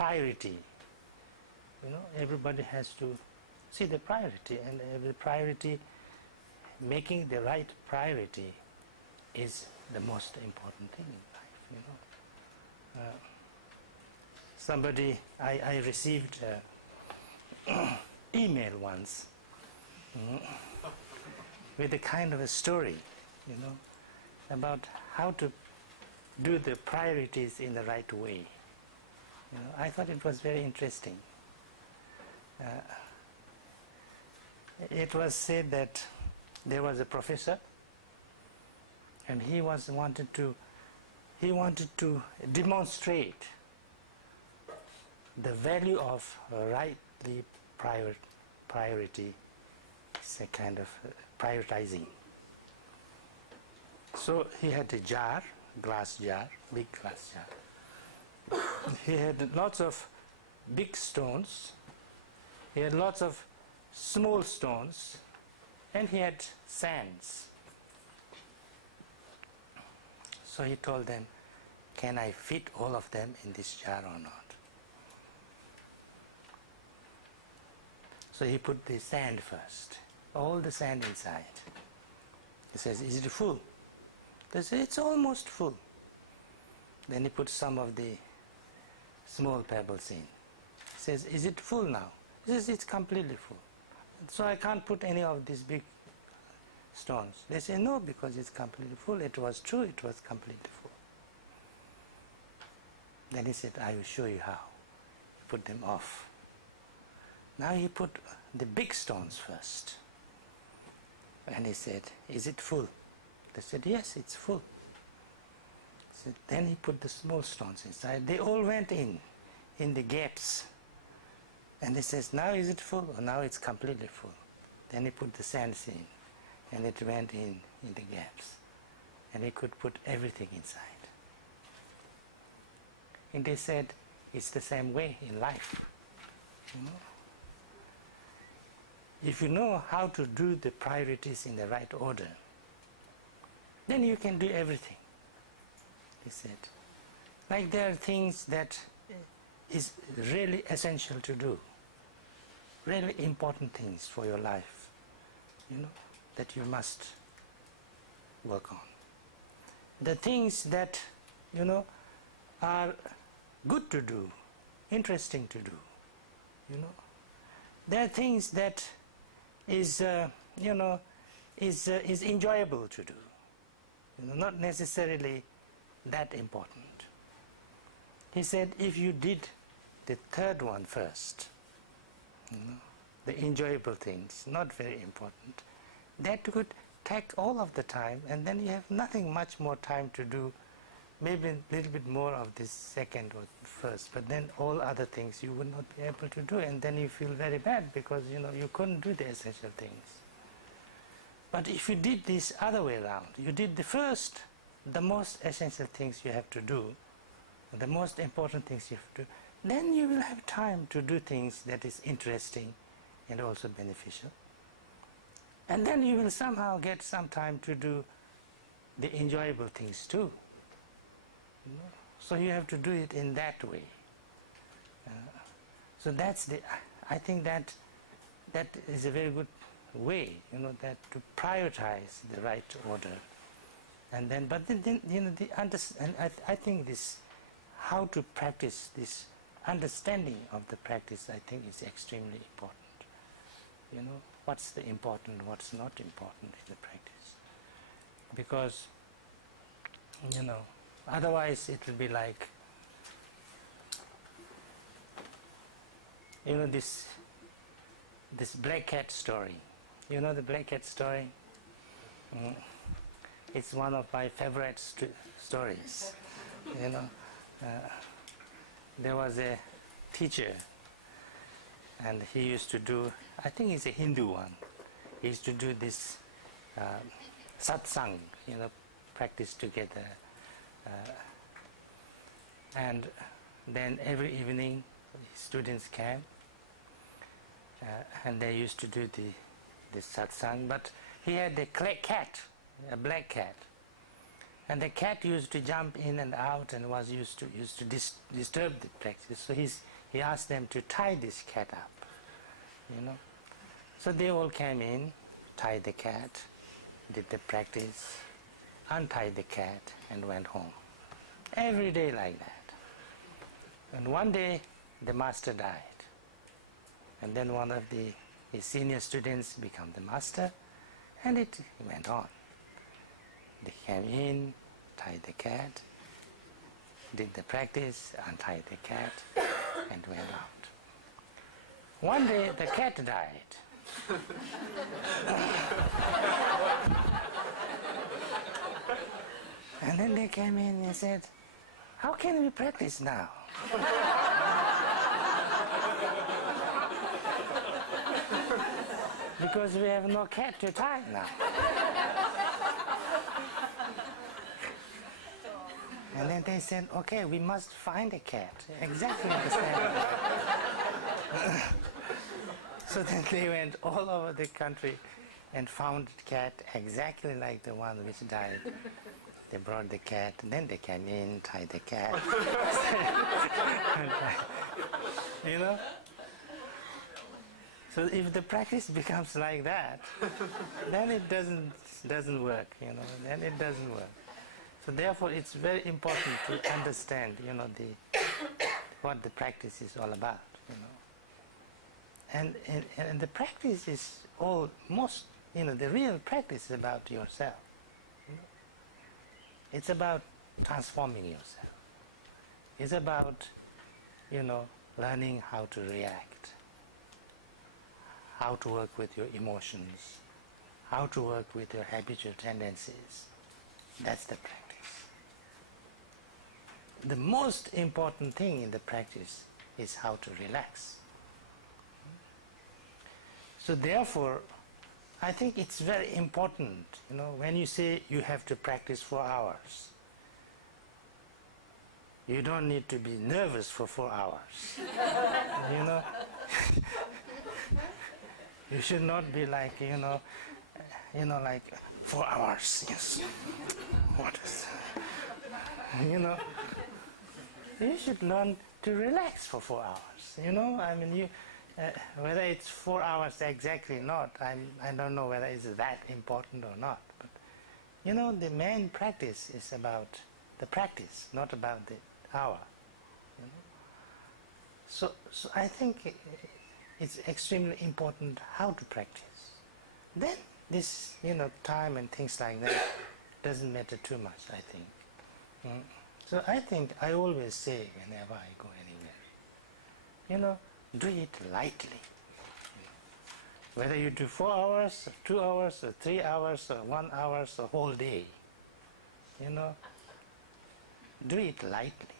priority. Everybody has to see the priority, and every priority, making the right priority is the most important thing in life. I received email once with a kind of a story, about how to do the priorities in the right way. I thought it was very interesting. It was said that there was a professor, and he wanted to demonstrate the value of rightly priority. It's a kind of prioritizing. So he had a jar, glass jar, big glass jar. He had lots of big stones, he had lots of small stones, and he had sands. So he told them, can I fit all of them in this jar or not? So he put the sand first, all the sand inside. He says, is it full? They say, it's almost full. Then he put some of the small pebbles in. He says, is it full now? He says, it's completely full. So I can't put any of these big stones. They say, no, because it's completely full. It was true, it was completely full. Then he said, I will show you how. He put them off. Now he put the big stones first. And he said, is it full? They said, yes, it's full. So then he put the small stones inside. They all went in the gaps. And he says, now is it full? Or now it's completely full. Then he put the sands in, and it went in the gaps. And he could put everything inside. And they said, it's the same way in life. If you know how to do the priorities in the right order, then you can do everything. He said, like there are things that is really essential to do, really important things for your life, that you must work on. The things that, are good to do, interesting to do, there are things that is enjoyable to do, not necessarily that important. He said, if you did the third one first, the enjoyable things, not very important, that could take all of the time, and then you have nothing much more time to do, maybe a little bit more of this second or first, but then all other things you would not be able to do, and then you feel very bad because you couldn't do the essential things. But if you did this other way around, you did the first, the most essential things you have to do, the most important things you have to do, then you will have time to do things that is interesting and also beneficial. And then you will somehow get some time to do the enjoyable things too. So you have to do it in that way. So I think that is a very good way, that to prioritize the right order. And then, but then I think this, how to practice this understanding of the practice, I think is extremely important. What's the important, what's not important in the practice. Because, otherwise it will be like, this black cat story. The black cat story? It's one of my favorite stories. There was a teacher, and he used to do, I think it's a Hindu one, he used to do this satsang, practice together. And then every evening students came, and they used to do the satsang, but he had a cat, a black cat, And the cat used to jump in and out and was used to disturb the practice. So he asked them to tie this cat up, you know. So they all came in, tied the cat, did the practice, untied the cat, and went home. Every day like that. And one day the master died. And then one of his senior students became the master, and it went on. They came in, tied the cat, did the practice, untied the cat, and went out. One day the cat died. And then they came in and said, how can we practice now? Because we have no cat to tie now. And then they said, okay, we must find a cat. Exactly the same. So then they went all over the country and found a cat exactly like the one which died. They brought the cat, and then they came in, tied the cat. You know? So if the practice becomes like that, then it doesn't work, you know, then it doesn't work. So therefore it's very important to understand, you know, what the practice is all about, you know. And the practice is almost, you know, the real practice is about yourself. You know? It's about transforming yourself. It's about, you know, learning how to react, how to work with your emotions, how to work with your habitual tendencies. That's the practice. The most important thing in the practice is how to relax. So therefore, I think it's very important, you know, when you say you have to practice 4 hours, you don't need to be nervous for 4 hours. You know? You should not be like, you know, like 4 hours, yes. What is that? You know? You should learn to relax for 4 hours, you know? I mean, whether it's 4 hours exactly or not, I don't know whether it's that important or not. But, you know, the main practice is about the practice, not about the hour. You know? So I think it's extremely important how to practice. Then this, you know, time and things like that doesn't matter too much, I think. So I think I always say whenever I go anywhere, you know, do it lightly. Whether you do 4 hours, or 2 hours, or 3 hours, or 1 hour, or whole day, you know, do it lightly.